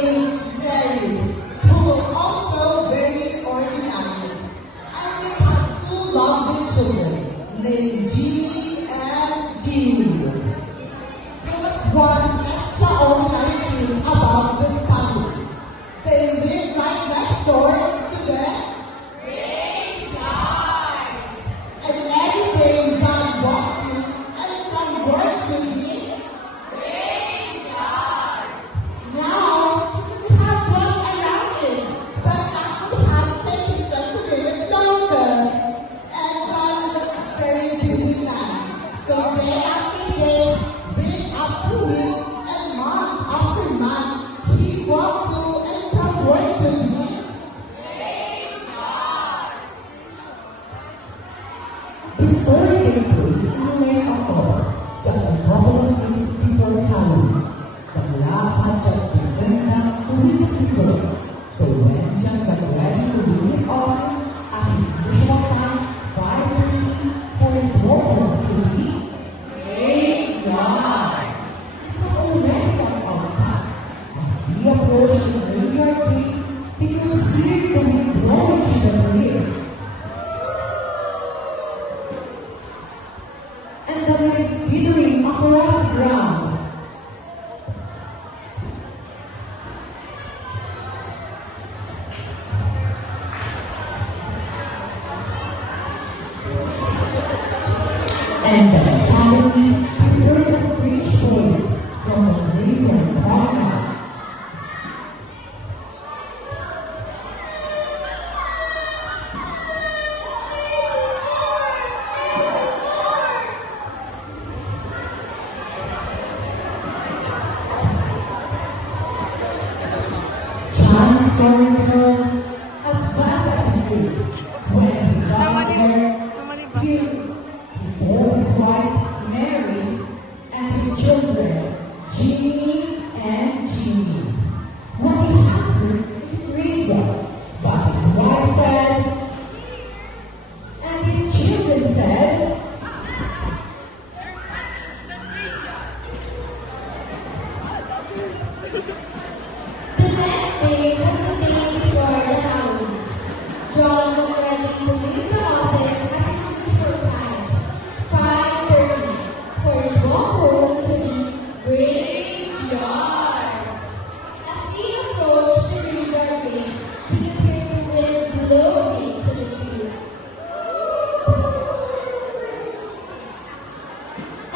named Mary, who was also very ordinary. And they had two lovely children named Jeannie and Jeannie. There was one extraordinary thing about this family. They lived right next door to the graveyard. And every day God walked you and from work to the graveyard. Now, you have work around it, but that would have taken 20 minutes longer. And God was a very busy man. So day after day, week after week, and month after month, he walked through and from work to the The story takes place in the late October, just a couple of weeks before Halloween. The class had just been turned out the week before, so when John got ready to leave his office at his usual time, 5:30, for his walk home to the graveyard. It was already dark outside. As he approached the graveyard gate, he could hear the wind blowing through the trees. And the leaves skittering across the ground. And then suddenly, I heard a strange voice from the graveyard corner. John started her as fast as he could. When he got there, he told his wife, Mary, and his children, Jeannie and Jeannie, what had happened in the graveyard. But his wife said, and his children said, The next day was the day before the Halloween. John was ready to leave the office at his usual time, 5:30, for his walk home to the graveyard. As he approached the graveyard gate, he could hear the wind blowing to the trees.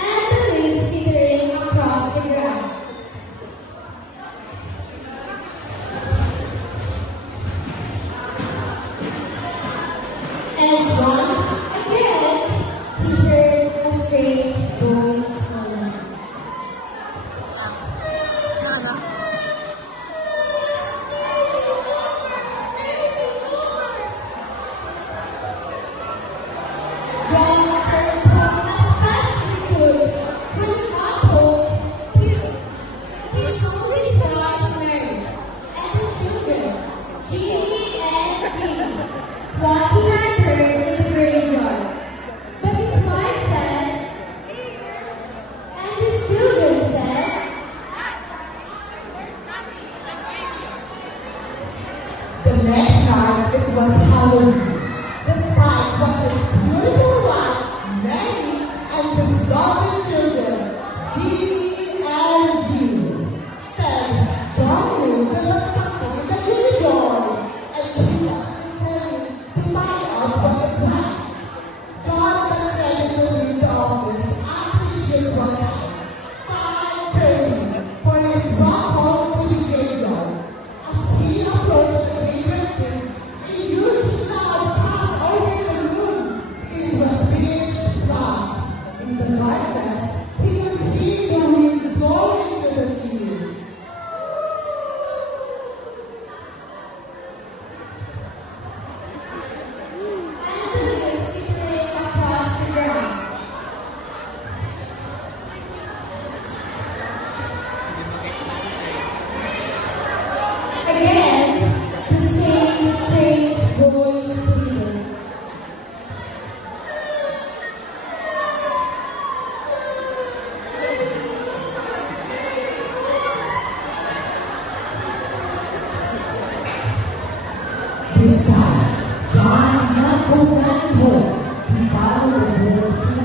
And the leaves skittering across the ground. And once again, he heard a strange voice calling. John started home as fast as he could. When he got home, he told his wife Mary and his children, Jeannie and Jeannie, what he had heard in the graveyard. But his wife said, and his children said, The next night it was Halloween. The sky was this beautiful one, Mary and his lovely children, Jeannie and Jeannie, said, John knew there was something in the graveyard, and he was determined to find out what it was. John was ready to leave the office after his usual time, 5:30, for his walk home to the graveyard. As he approached the graveyard gate, a huge cloud passed over the room. It was pitch black. In the darkness, he could hear the This time, John did not go back home. He followed the wolf to the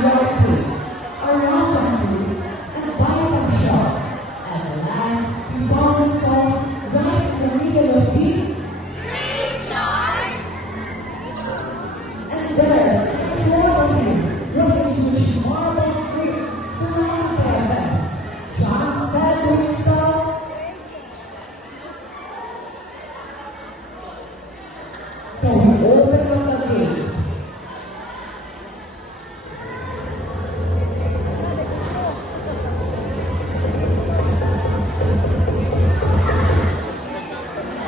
market, around some trees, and by some shop. At last, he found himself right in the middle of the and there, in front of him, was a huge marble creek surrounded by a fence. John said to himself, so he opened up the gate.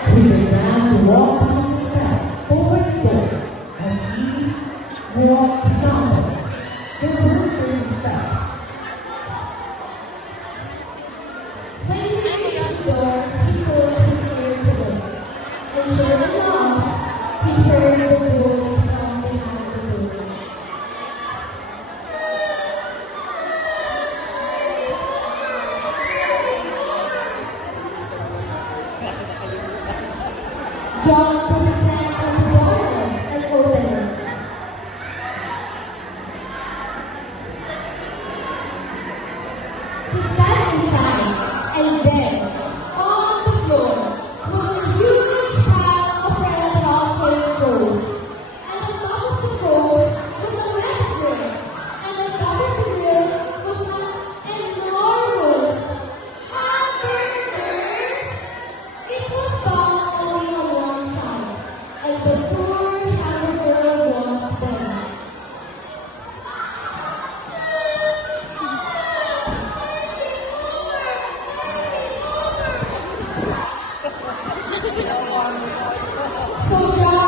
He began to walk down the step toward the door. As he walked down the broken steps, When he reached the door, he put his ear to it. And sure enough, he heard the voice from behind the door. John put his hand on the door and opened it. He sat inside, and there, on the floor, was a huge pile of red hot clothes. And on top of the clothes was a metal grill, and on top of the grill was an enormous hamburger. It was done only on one side, and the poor hamburger was dead. So John